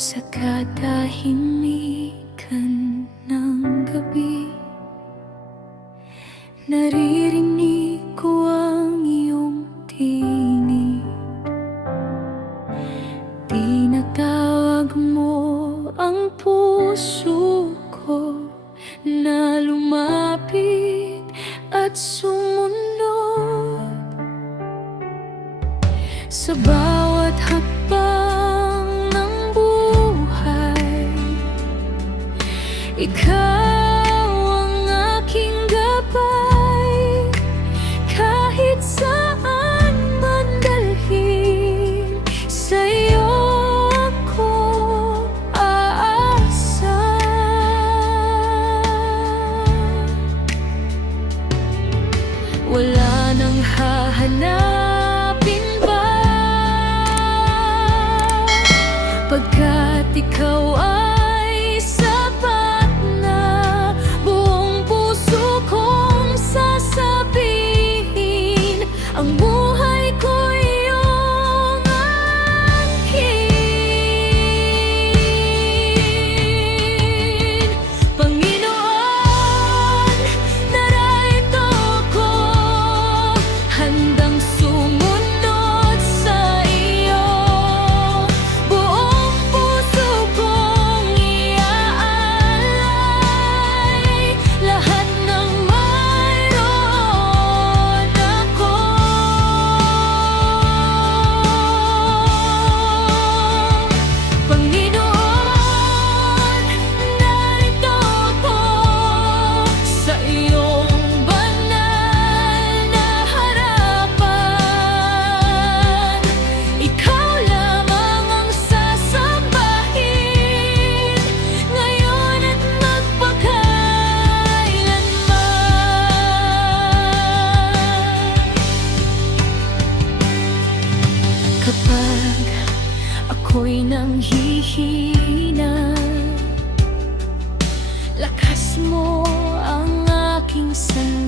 Sa katahimikan ng gabi, naririnig ko ang iyong tinig. Tinatawag mo ang puso ko na lumapit at sumunod. Sa bawat hakbang ng buhay, ikaw ang aking gabay. Kahit saan man dalhin, sa'yo ako aasa. Wala nang hahanapin pa, pagkat ikaw ay sapat na. Buong puso kong sasabihin, ang buhay ko iyong angkin. Panginoon, narito ko, handang sumunod sa iyo. Buong puso kong iaalay lahat ng mayroon ako. Panginoon, narito ako sa iyong banal na harapan. Ikaw lamang ang sasambahin, ngayon at magpakailanman. Kapag ako'y nanghihina, lakas mo ang aking sandalan.